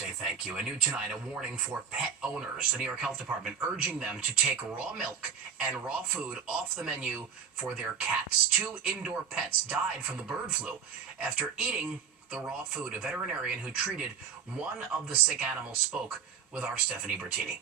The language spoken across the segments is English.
update, thank you. And new tonight, a warning for pet owners. The New York Health Department urging them to take raw milk and raw food off the menu for their cats. 2 indoor pets died from the bird flu after eating the raw food. A veterinarian who treated one of the sick animals spoke with our Stephanie Bertini.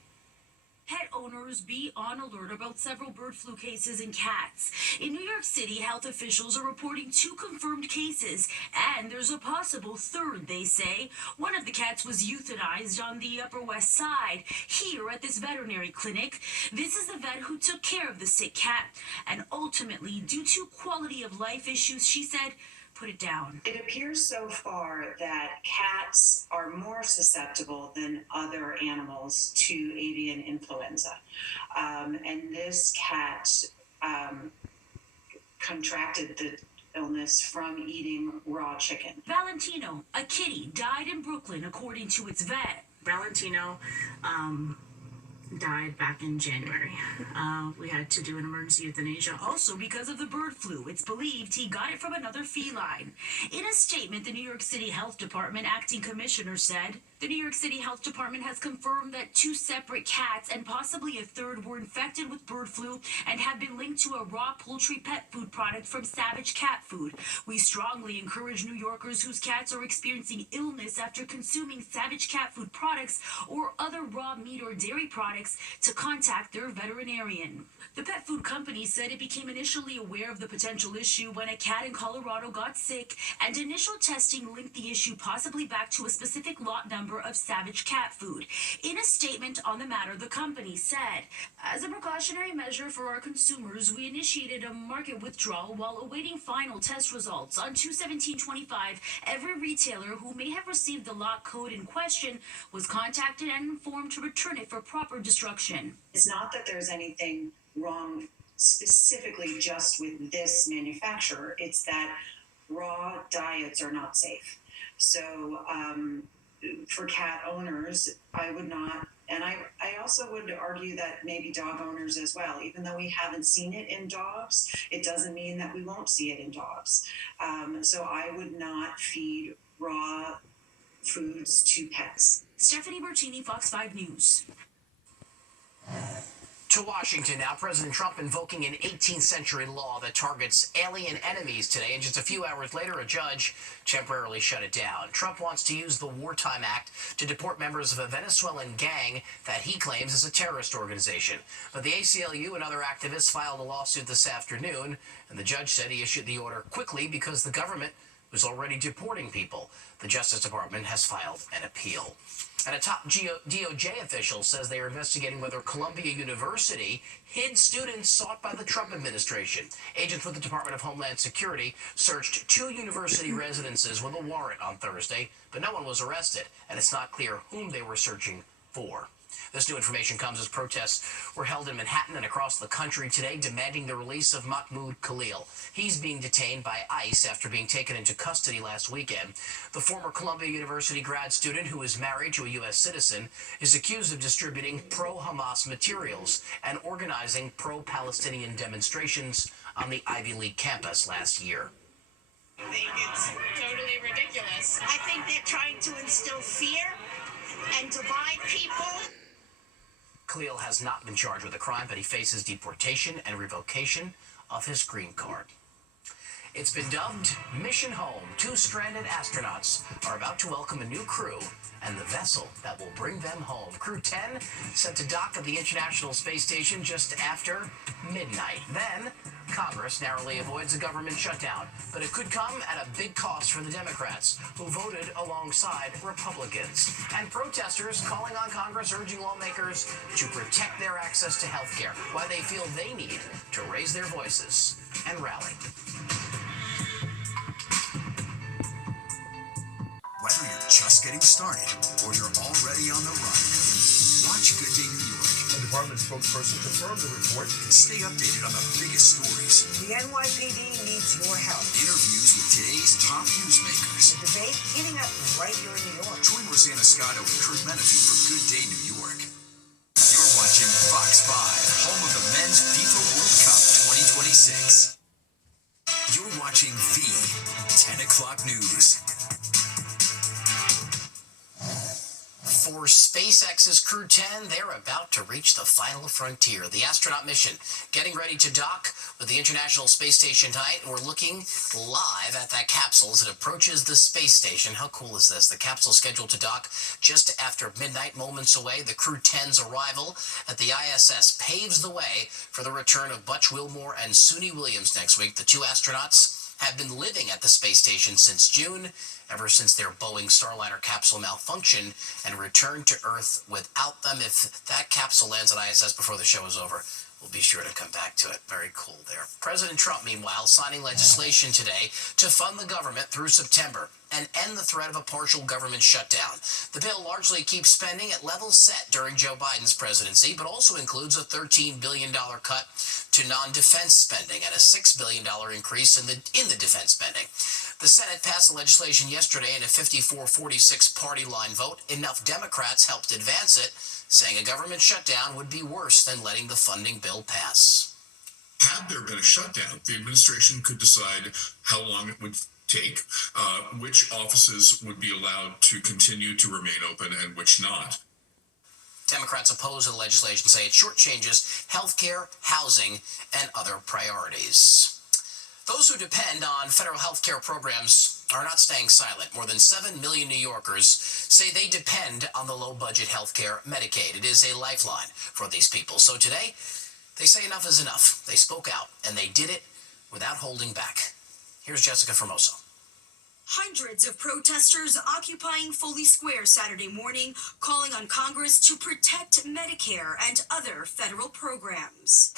Pet owners be on alert about several bird flu cases in cats. In New York City, health officials are reporting 2 confirmed cases, and there's a possible third, they say. One of the cats was euthanized on the Upper West Side, here at this veterinary clinic. This is the vet who took care of the sick cat, and ultimately, due to quality of life issues, she said, put it down. It appears so far that cats are more susceptible than other animals to avian influenza. And this cat contracted the illness from eating raw chicken. Valentino, a kitty, died in Brooklyn, according to its vet. Valentino died back in January. We had to do an emergency euthanasia. Also because of the bird flu. It's believed he got it from another feline. In a statement, the New York City Health Department acting commissioner said, the New York City Health Department has confirmed that 2 separate cats and possibly a third were infected with bird flu and have been linked to a raw poultry pet food product from Savage Cat Food. We strongly encourage New Yorkers whose cats are experiencing illness after consuming Savage Cat Food products or other raw meat or dairy products to contact their veterinarian. The pet food company said it became initially aware of the potential issue when a cat in Colorado got sick, and initial testing linked the issue possibly back to a specific lot number of Savage Cat Food. In a statement on the matter, the company said, as a precautionary measure for our consumers, we initiated a market withdrawal while awaiting final test results. On 2/17/25, every retailer who may have received the lot code in question was contacted and informed to return it for proper destruction. It's not that there's anything wrong specifically just with this manufacturer. It's that raw diets are not safe. So for cat owners, I would not, and I also would argue that maybe dog owners as well. Even though we haven't seen it in dogs, it doesn't mean that we won't see it in dogs. So I would not feed raw foods to pets. Stephanie Bertini, Fox 5 News. To Washington now, President Trump invoking an 18th century law that targets alien enemies today, and just a few hours later, a judge temporarily shut it down. Trump wants to use the Wartime Act to deport members of a Venezuelan gang that he claims is a terrorist organization. But the ACLU and other activists filed a lawsuit this afternoon, and the judge said he issued the order quickly because the government was already deporting people. The Justice Department has filed an appeal. And a top DOJ official says they are investigating whether Columbia University hid students sought by the Trump administration. Agents with the Department of Homeland Security searched 2 university residences with a warrant on Thursday, but no one was arrested, and it's not clear whom they were searching for. This new information comes as protests were held in Manhattan and across the country today, demanding the release of Mahmoud Khalil. He's being detained by ICE after being taken into custody last weekend. The former Columbia University grad student, who is married to a U.S. citizen, is accused of distributing pro-Hamas materials and organizing pro-Palestinian demonstrations on the Ivy League campus last year. I think it's totally ridiculous. I think they're trying to instill fear and divide people. Khalil has not been charged with a crime, but he faces deportation and revocation of his green card. It's been dubbed Mission Home. 2 stranded astronauts are about to welcome a new crew and the vessel that will bring them home. Crew 10 set to dock at the International Space Station just after midnight. Then, Congress narrowly avoids a government shutdown, but it could come at a big cost for the Democrats, who voted alongside Republicans. And protesters calling on Congress, urging lawmakers to protect their access to health care, why they feel they need to raise their voices and rally. Whether you're just getting started or you're already on the run, watch Good Day New York. A department spokesperson confirmed the report. And stay updated on the biggest stories. The NYPD needs your help. Interviews with today's top newsmakers. The debate heating up right here in New York. Join Rosanna Scotto and Kurt Menefee for Good Day New York. You're watching Fox 5, home of the Men's FIFA World Cup 2026. You're watching the 10 o'clock news. For SpaceX's Crew 10, they're about to reach the final frontier. The astronaut mission getting ready to dock with the International Space Station tonight. We're looking live at that capsule as it approaches the space station. How cool is this? The capsule scheduled to dock just after midnight, moments away. The Crew 10's arrival at the ISS paves the way for the return of Butch Wilmore and Suni Williams next week. The two astronauts have been living at the space station since June, ever since their Boeing Starliner capsule malfunctioned and returned to Earth without them. If that capsule lands at ISS before the show is over, we'll be sure to come back to it. Very cool there. President Trump, meanwhile, signing legislation today to fund the government through September and end the threat of a partial government shutdown. The bill largely keeps spending at levels set during Joe Biden's presidency, but also includes a $13 billion cut to non-defense spending and a $6 billion increase in the defense spending. The Senate passed the legislation yesterday in a 54-46 party line vote. Enough Democrats helped advance it, saying a government shutdown would be worse than letting the funding bill pass. Had there been a shutdown, the administration could decide how long it would take, which offices would be allowed to continue to remain open and which not. Democrats opposed the legislation say it shortchanges healthcare, housing, and other priorities. Those who depend on federal healthcare programs are not staying silent. More than 7 million New Yorkers say they depend on the low-budget healthcare Medicaid. It is a lifeline for these people. So today, they say enough is enough. They spoke out, and they did it without holding back. Here's Jessica Formoso. Hundreds of protesters occupying Foley Square Saturday morning, calling on Congress to protect Medicare and other federal programs.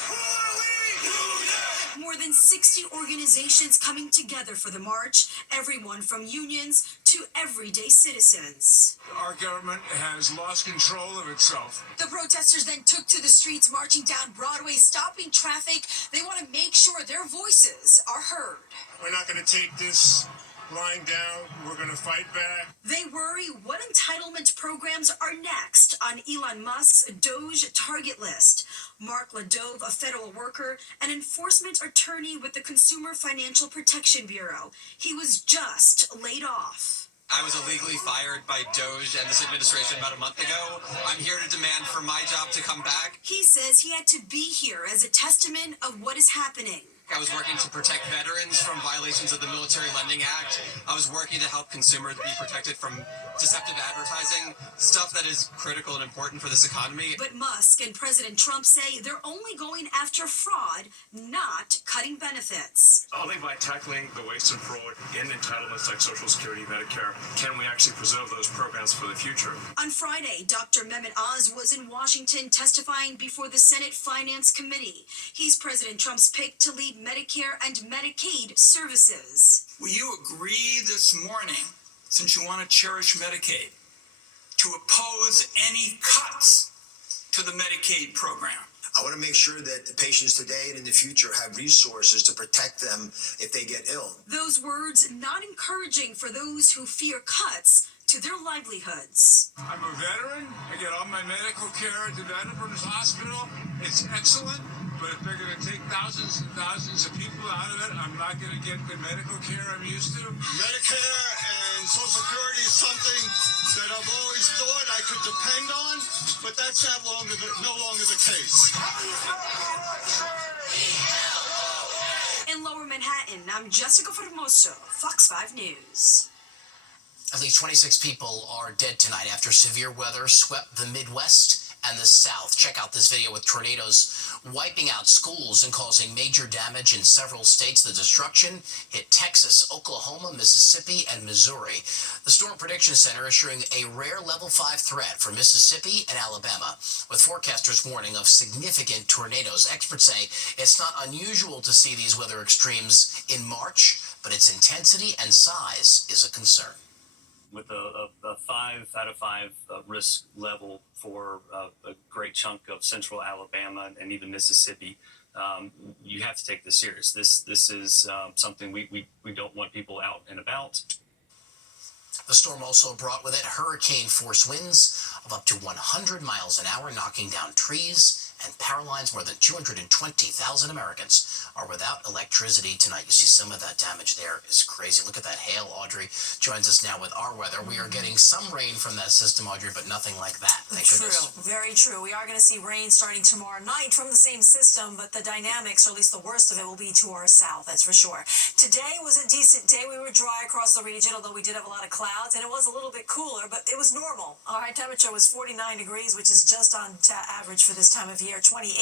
More than 60 organizations coming together for the march, everyone from unions to everyday citizens. Our government has lost control of itself. The protesters then took to the streets, marching down Broadway, stopping traffic. They want to make sure their voices are heard. We're not going to take this lying down. We're going to fight back. They worry what entitlement programs are next on Elon Musk's Doge target list. Mark Ladove, a federal worker, an enforcement attorney with the Consumer Financial Protection Bureau. He was just laid off. I was illegally fired by Doge and this administration about a month ago. I'm here to demand for my job to come back. He says he had to be here as a testament of what is happening. I was working to protect veterans from violations of the Military Lending Act. I was working to help consumers be protected from deceptive advertising, stuff that is critical and important for this economy. But Musk and President Trump say they're only going after fraud, not cutting benefits. Only by tackling the waste and fraud in entitlements like Social Security, Medicare, can we actually preserve those programs for the future. On Friday, Dr. Mehmet Oz was in Washington testifying before the Senate Finance Committee. He's President Trump's pick to lead Medicare and Medicaid services. Will you agree this morning, since you want to cherish Medicaid, to oppose any cuts to the Medicaid program? I want to make sure that the patients today and in the future have resources to protect them if they get ill. Those words not encouraging for those who fear cuts to their livelihoods. I'm a veteran. I get all my medical care at the Veterans Hospital. It's excellent. But if they're going to take thousands and thousands of people out of it, I'm not going to get the medical care I'm used to. Medicare and Social Security is something that I've always thought I could depend on, but that's no longer the case. In Lower Manhattan, I'm Jessica Formoso, Fox 5 News. At least 26 people are dead tonight after severe weather swept the Midwest and the South. Check out this video with tornadoes wiping out schools and causing major damage in several states. The destruction hit Texas, Oklahoma, Mississippi, and Missouri. The Storm Prediction Center issuing a rare level 5 threat for Mississippi and Alabama, with forecasters warning of significant tornadoes. Experts say it's not unusual to see these weather extremes in March, but its intensity and size is a concern. With a 5 out of 5 risk level for a great chunk of central Alabama and even Mississippi, you have to take this serious. This is something we don't want people out and about. The storm also brought with it hurricane force winds of up to 100 miles an hour, knocking down trees and power lines. More than 220,000 Americans are without electricity tonight. You see some of that damage there is crazy. Look at that hail. Audrey joins us now with our weather. We are getting some rain from that system, Audrey, but nothing like that. Thank goodness. Very true. We are going to see rain starting tomorrow night from the same system, but the dynamics, or at least the worst of it, will be to our south, that's for sure. Today was a decent day. We were dry across the region, although we did have a lot of clouds, and it was a little bit cooler, but it was normal. Our high temperature was 49 degrees, which is just on average for this time of year. 28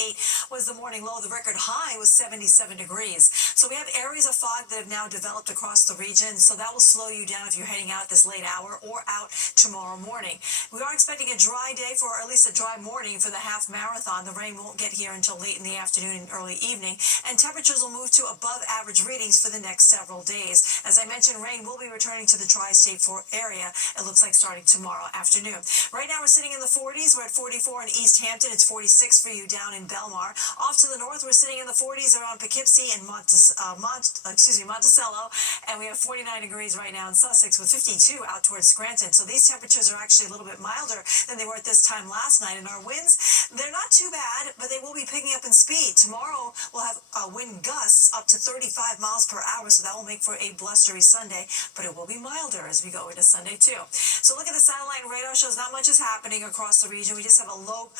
was the morning low. The record high was 77 degrees. So we have areas of fog that have now developed across the region, so that will slow you down if you're heading out this late hour or out tomorrow morning. We are expecting a dry day, for at least a dry morning for the half marathon. The rain won't get here until late in the afternoon and early evening, and temperatures will move to above average readings for the next several days. As I mentioned, rain will be returning to the tri-state area, it looks like, starting tomorrow afternoon. Right now we're sitting in the 40s. We're at 44 in East Hampton. It's 46 for you down in Belmar. Off to the north, we're sitting in the 40s around Poughkeepsie and Monticello, and we have 49 degrees right now in Sussex with 52 out towards Scranton. So these temperatures are actually a little bit milder than they were at this time last night. And our winds, they're not too bad, but they will be picking up in speed. Tomorrow we'll have wind gusts up to 35 miles per hour, so that will make for a blustery Sunday, but it will be milder as we go into Sunday too. So look at the satellite and radar shows. Not much is happening across the region. We just have a low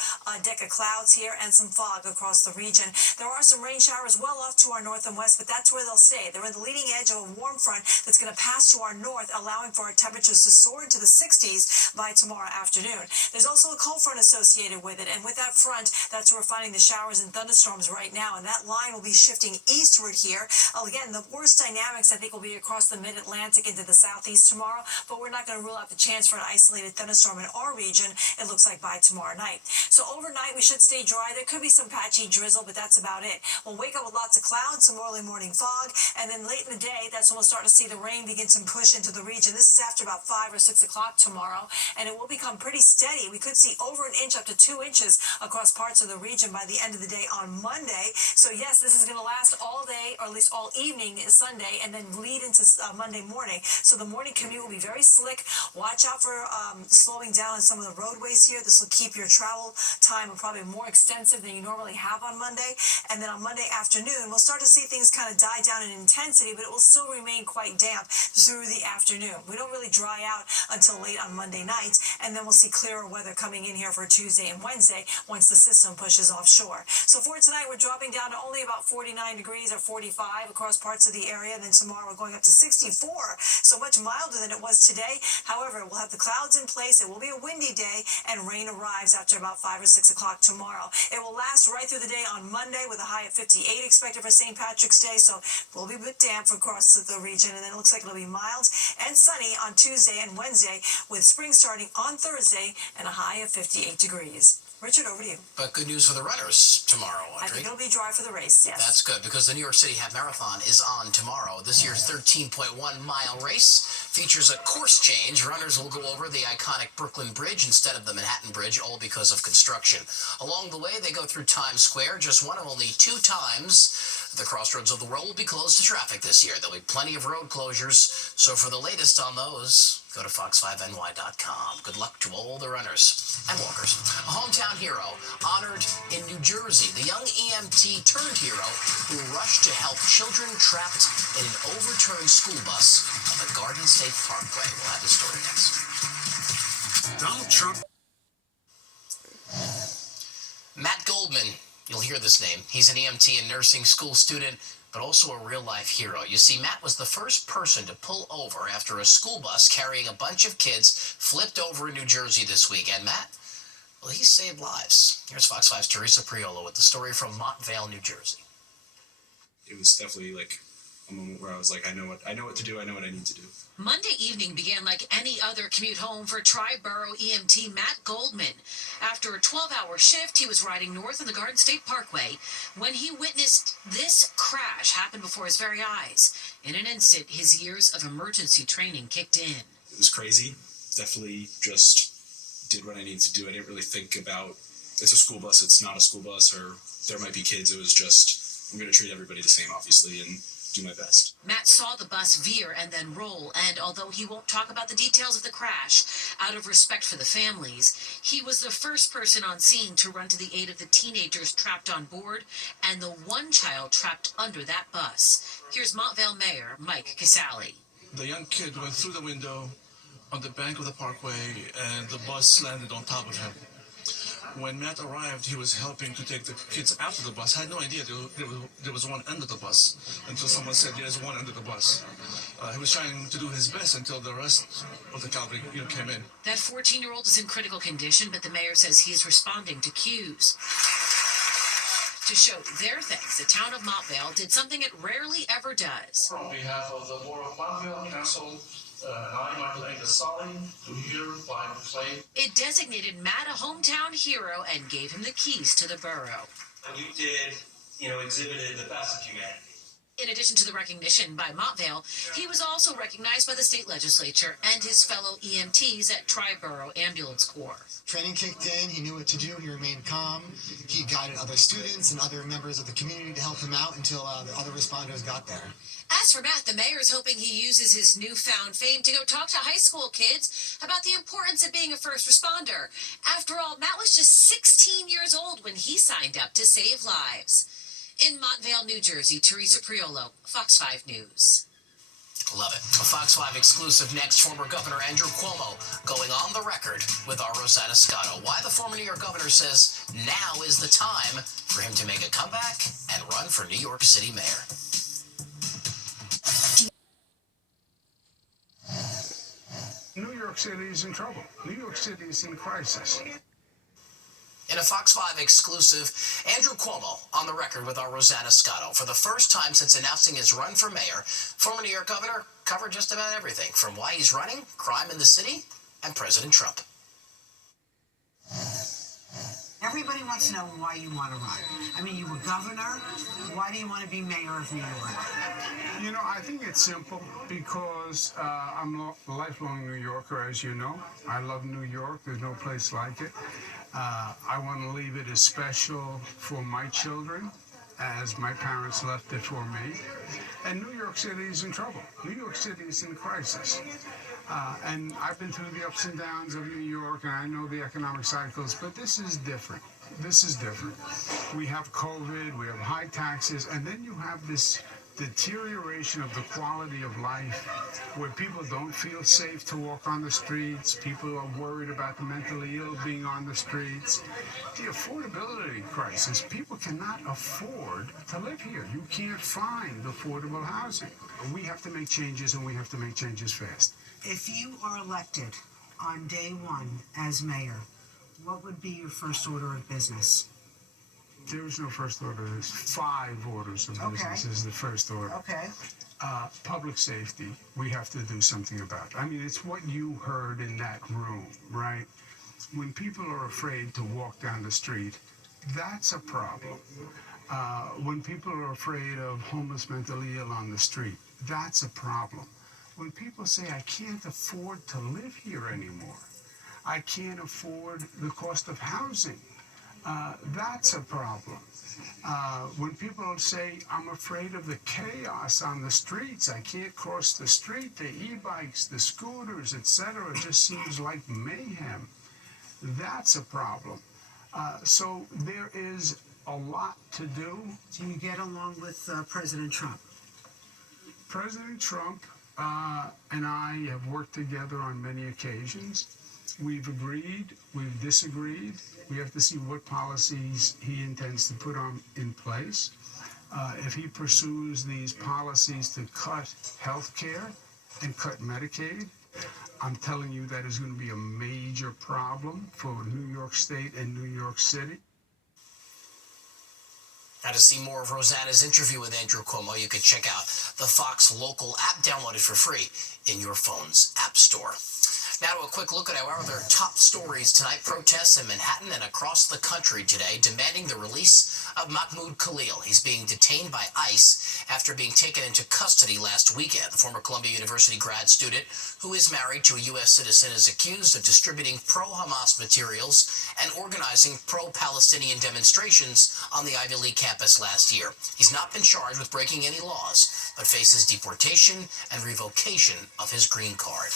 deck of clouds here and some fog across the region. There are some rain showers well off to our north and west, but that's where they'll stay. They're in the leading edge of a warm front that's going to pass to our north, allowing for our temperatures to soar into the 60s by tomorrow afternoon. There's also a cold front associated with it, and with that front, that's where we're finding the showers and thunderstorms right now, and that line will be shifting eastward here. Again, the worst dynamics, I think, will be across the mid-Atlantic into the southeast tomorrow, but we're not going to rule out the chance for an isolated thunderstorm in our region, it looks like, by tomorrow night. So overnight, we should stay dry. There could be some patchy drizzle, but that's about it. We'll wake up with lots of clouds, some early morning fog, and then late in the day, that's when we'll start to see the rain begin to push into the region. This is after about 5 or 6 o'clock tomorrow, and it will become pretty steady. We could see over an inch up to 2 inches across parts of the region by the end of the day on Monday. So yes, this is going to last all day, or at least all evening Sunday, and then lead into Monday morning. So the morning commute will be very slick. Watch out for slowing down on some of the roadways here. This will keep your travel time probably more extensive than you normally have on Monday. And then on Monday afternoon, we'll start to see things kind of die down in intensity, but it will still remain quite damp through the afternoon. We don't really dry out until late on Monday night, and then we'll see clearer weather coming in here for Tuesday and Wednesday once the system pushes offshore. So for tonight, we're dropping down to only about 49 degrees or 45 across parts of the area, and then tomorrow we're going up to 64, so much milder than it was today. However, we'll have the clouds in place. It will be a windy day, and rain arrives after about 5 or 6 o'clock tomorrow. It will last right through the day on Monday with a high of 58 expected for St. Patrick's Day, so we'll be a bit damp across the region, and then it looks like it'll be mild and sunny on Tuesday and Wednesday, with spring starting on Thursday and a high of 58 degrees. Richard, over to you. But good news for the runners tomorrow, Audrey. I think it'll be dry for the race, yes. That's good, because the New York City Half Marathon is on tomorrow. This year's 13.1-mile race features a course change. Runners will go over the iconic Brooklyn Bridge instead of the Manhattan Bridge, all because of construction. Along the way, they go through Times Square, just one of only 2 times. The crossroads of the world will be closed to traffic this year. There'll be plenty of road closures, so for the latest on those, go to fox5ny.com. Good luck to all the runners and walkers. A hometown hero honored in New Jersey, the young EMT turned hero who rushed to help children trapped in an overturned school bus on the Garden State Parkway. We'll have the story next. Donald Trump. Matt Goldman, you'll hear this name. He's an EMT and nursing school student, but also a real-life hero. You see, Matt was the first person to pull over after a school bus carrying a bunch of kids flipped over in New Jersey this week. And Matt, well, he saved lives. Here's Fox 5's Teresa Priolo with the story from Montvale, New Jersey. It was definitely like a moment where I was like, I know what to do. I know what I need to do. Monday evening began like any other commute home for Tri-Borough EMT Matt Goldman. After a 12-hour shift, he was riding north on the Garden State Parkway when he witnessed this crash happen before his very eyes. In an instant, his years of emergency training kicked in. It was crazy. Definitely just did what I needed to do. I didn't really think about, it's a school bus, it's not a school bus, or there might be kids. It was just, I'm going to treat everybody the same, obviously, and do my best. Matt saw the bus veer and then roll, and although he won't talk about the details of the crash, out of respect for the families, he was the first person on scene to run to the aid of the teenagers trapped on board and the one child trapped under that bus. Here's Montvale Mayor Mike Casale. The young kid went through the window on the bank of the parkway, and the bus landed on top of him. When Matt arrived, he was helping to take the kids after the bus. I had no idea there was one under the bus until someone said there's one under the bus. He was trying to do his best until the rest of the cavalry came in. That 14-year-old is in critical condition, but the mayor says he is responding to cues. To show their thanks, the town of Montvale did something it rarely ever does. On behalf of the Borough of Montvale Council, and I, Michael A. Casale, do hereby proclaim. It designated Matt a hometown hero and gave him the keys to the borough. You did, exhibited the best of humanity. In addition to the recognition by Montvale, he was also recognized by the state legislature and his fellow EMTs at Triborough Ambulance Corps. Training kicked in, he knew what to do, he remained calm, he guided other students and other members of the community to help him out until the other responders got there. As for Matt, the mayor is hoping he uses his newfound fame to go talk to high school kids about the importance of being a first responder. After all, Matt was just 16 years old when he signed up to save lives. In Montvale, New Jersey, Teresa Priolo, Fox 5 News. Love it. A Fox 5 exclusive next. Former Governor Andrew Cuomo going on the record with our Rosanna Scotto. Why the former New York governor says now is the time for him to make a comeback and run for New York City mayor. New York City is in trouble. New York City is in crisis. In a Fox 5 exclusive, Andrew Cuomo on the record with our Rosanna Scotto. For the first time since announcing his run for mayor, former New York governor covered just about everything, from why he's running, crime in the city, and President Trump. Everybody wants to know why you want to run. I mean, you were governor. Why do you want to be mayor of New York? I think it's simple because I'm a lifelong New Yorker, as you know. I love New York. There's no place like it. I want to leave it as special for my children as my parents left it for me. And New York City is in trouble. New York City is in crisis. And I've been through the ups and downs of New York, and I know the economic cycles, but this is different. This is different. We have COVID, we have high taxes, and then you have this deterioration of the quality of life where people don't feel safe to walk on the streets. People are worried about the mentally ill being on the streets. The affordability crisis. People cannot afford to live here. You can't find affordable housing. We have to make changes, and we have to make changes fast. If you are elected on day one as mayor, what would be your first order of business? There is no first order. There's 5 orders of business is the first order. Okay. Public safety, we have to do something about. I mean, it's what you heard in that room, right? When people are afraid to walk down the street, that's a problem. When people are afraid of homeless mentally ill on the street, that's a problem. When people say, I can't afford to live here anymore, I can't afford the cost of housing, that's a problem. When people say, I'm afraid of the chaos on the streets, I can't cross the street, the e-bikes, the scooters, etc., it just seems like mayhem. That's a problem. So there is a lot to do. Do you get along with President Trump? President Trump and I have worked together on many occasions. We've agreed, we've disagreed. We have to see what policies he intends to put in place. If he pursues these policies to cut health care and cut Medicaid, I'm telling you that is going to be a major problem for New York State and New York City. Now, to see more of Rosanna's interview with Andrew Cuomo, you can check out the Fox Local app. Download it for free in your phone's app store. Now to a quick look at our other top stories tonight. Protests in Manhattan and across the country today demanding the release of Mahmoud Khalil. He's being detained by ICE after being taken into custody last weekend. The former Columbia University grad student, who is married to a U.S. citizen, is accused of distributing pro-Hamas materials and organizing pro-Palestinian demonstrations on the Ivy League campus last year. He's not been charged with breaking any laws, but faces deportation and revocation of his green card.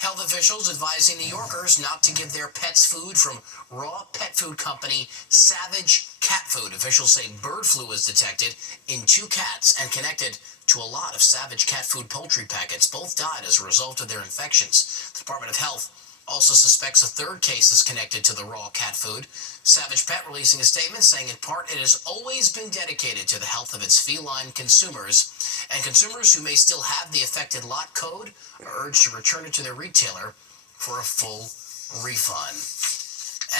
Health officials advising New Yorkers not to give their pets food from raw pet food company Savage Cat Food. Officials say bird flu was detected in 2 cats and connected to a lot of Savage Cat Food poultry packets. Both died as a result of their infections. The Department of Health also suspects a 3rd case is connected to the raw cat food. Savage Pet releasing a statement saying in part it has always been dedicated to the health of its feline consumers, and consumers who may still have the affected lot code are urged to return it to their retailer for a full refund.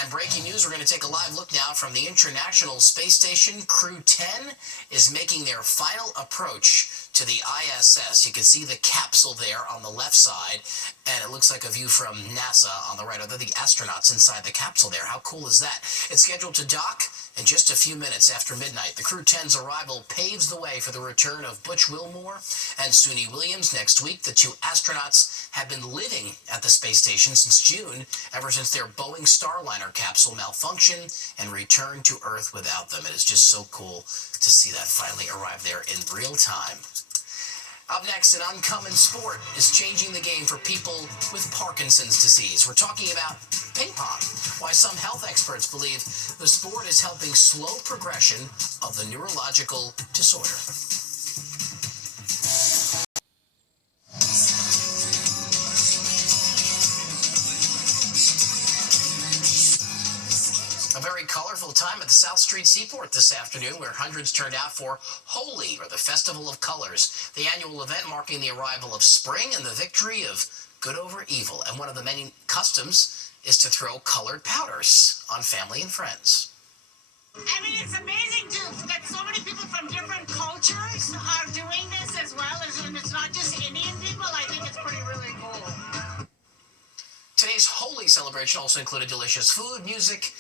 And breaking news, we're going to take a live look now from the International Space Station. Crew 10 is making their final approach to the ISS. You can see the capsule there on the left side, and it looks like a view from NASA on the right. They're the astronauts inside the capsule there. How cool is that? It's scheduled to dock in just a few minutes after midnight. The Crew 10's arrival paves the way for the return of Butch Wilmore and Suni Williams next week. The 2 astronauts have been living at the space station since June, ever since their Boeing Starliner capsule malfunctioned and returned to Earth without them. It is just so cool to see that finally arrive there in real time. Up next, an uncommon sport is changing the game for people with Parkinson's disease. We're talking about ping pong, why some health experts believe the sport is helping slow progression of the neurological disorder. A very colorful time at the South Street Seaport this afternoon, where hundreds turned out for Holi, or the Festival of Colors, the annual event marking the arrival of spring and the victory of good over evil. And one of the many customs is to throw colored powders on family and friends. I mean, it's amazing that so many people from different cultures are doing this as well. And it's not just Indian people. I think it's really cool. Today's Holi celebration also included delicious food, music,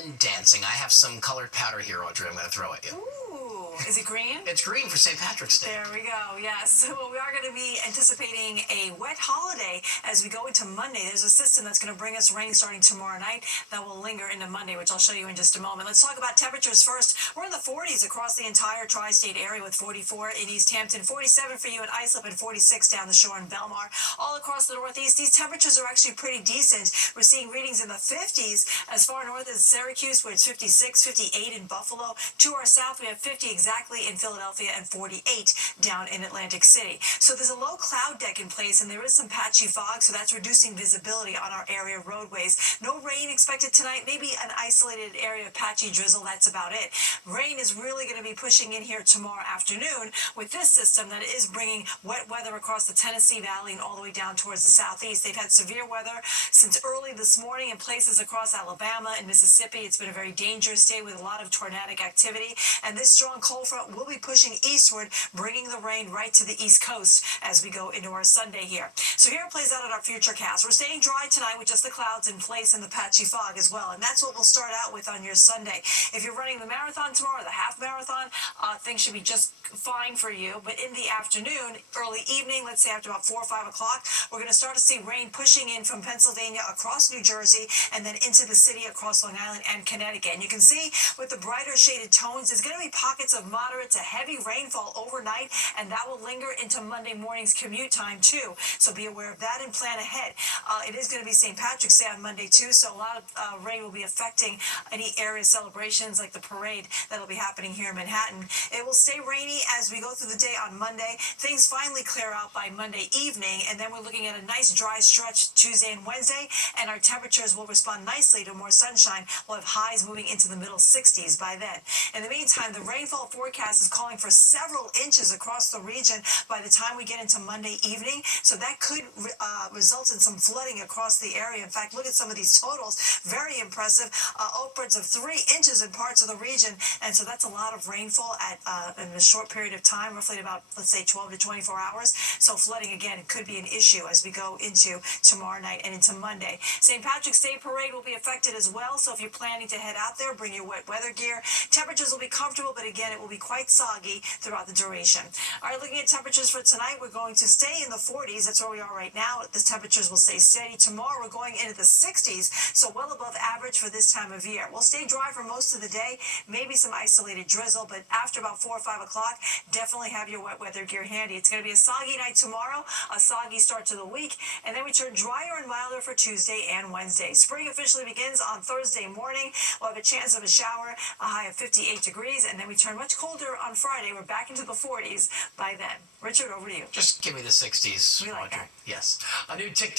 and dancing. I have some colored powder here, Audrey, I'm going to throw at you. Ooh, is it green? It's green for St. Patrick's Day. There we go, yes. Well, we are going to be anticipating a wet holiday as we go into Monday. There's a system that's going to bring us rain starting tomorrow night that will linger into Monday, which I'll show you in just a moment. Let's talk about temperatures first. We're in the 40s across the entire tri-state area with 44 in East Hampton, 47 for you in Islip, and 46 down the shore in Belmar. All across the Northeast, these temperatures are actually pretty decent. We're seeing readings in the 50s as far north as Syracuse, where it's 56, 58 in Buffalo. To our south, we have 50 exactly in Philadelphia and 48 down in Atlantic City. So there's a low cloud deck in place, and there is some patchy fog, so that's reducing visibility on our area roadways. No rain expected tonight, maybe an isolated area of patchy drizzle, that's about it. Rain is really going to be pushing in here tomorrow afternoon with this system that is bringing wet weather across the Tennessee Valley and all the way down towards the southeast. They've had severe weather since early this morning in places across Alabama and Mississippi. It's been a very dangerous day with a lot of tornadic activity, and this strong cold front will be pushing eastward, bringing the rain right to the east coast as we go into our Sunday here. So here it plays out in our futurecast. We're staying dry tonight with just the clouds in place and the patchy fog as well, and that's what we'll start out with on your Sunday. If you're running the marathon tomorrow, the half marathon, things should be just fine for you, but in the afternoon, early evening, let's say after about 4 or 5 o'clock, we're going to start to see rain pushing in from Pennsylvania across New Jersey and then into the city across Long Island and Connecticut. And you can see with the brighter shaded tones, there's going to be pockets of moderate to heavy rainfall overnight, and that will linger into Monday morning's commute time too. So be aware of that and plan ahead. It is going to be St. Patrick's Day on Monday too, so a lot of rain will be affecting any area celebrations like the parade that'll be happening here in Manhattan. It will stay rainy as we go through the day on Monday. Things finally clear out by Monday evening, and then we're looking at a nice dry stretch Tuesday and Wednesday, and our temperatures will respond nicely to more sunshine. We'll have highs moving into the middle 60s by then. In the meantime, the rainfall forecast is calling for several inches across the region by the time we get into Monday evening. So that could result in some flooding across the area. In fact, look at some of these totals. Very impressive. Upwards of 3 inches in parts of the region. And so that's a lot of rainfall in a short period of time, roughly about, let's say, 12 to 24 hours. So flooding, again, could be an issue as we go into tomorrow night and into Monday. St. Patrick's Day Parade will be affected as well. So if you're planning to head out there, bring your wet weather gear. Temperatures will be comfortable, but again, it will be quite soggy throughout the duration. All right, looking at temperatures for tonight, we're going to stay in the 40s. That's where we are right now. The temperatures will stay steady. Tomorrow, we're going into the 60s, so well above average for this time of year. We'll stay dry for most of the day, maybe some isolated drizzle, but after about 4 or 5 o'clock, definitely have your wet weather gear handy. It's going to be a soggy night tomorrow, a soggy start to the week, and then we turn drier and milder for Tuesday and Wednesday. Spring officially begins on Thursday morning. We'll have a chance of a shower, a high of 58 degrees, and then we turn much colder on Friday. We're back into the 40s by then. Richard, over to you. Just give me the 60s. We like that. Yes. A new TikTok